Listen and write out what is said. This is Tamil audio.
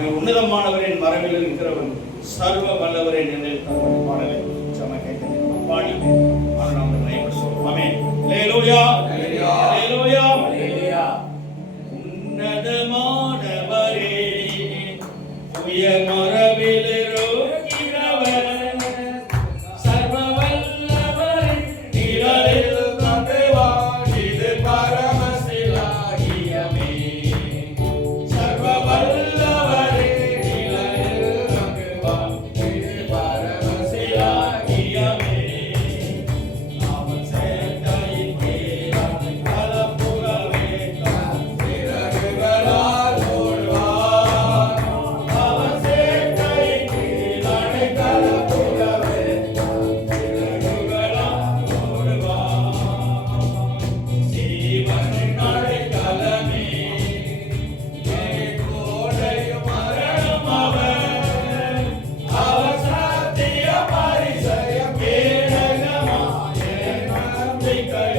ஆமே உன்னதமானவரின் மரபில் இருக்கிறவன் சர்வ வல்லவரின் என்று பாடலை சம கேட்க பாடி அவர் நாம் பயன்படுத்துவோம் ஆமே லேலோயா ಕೈ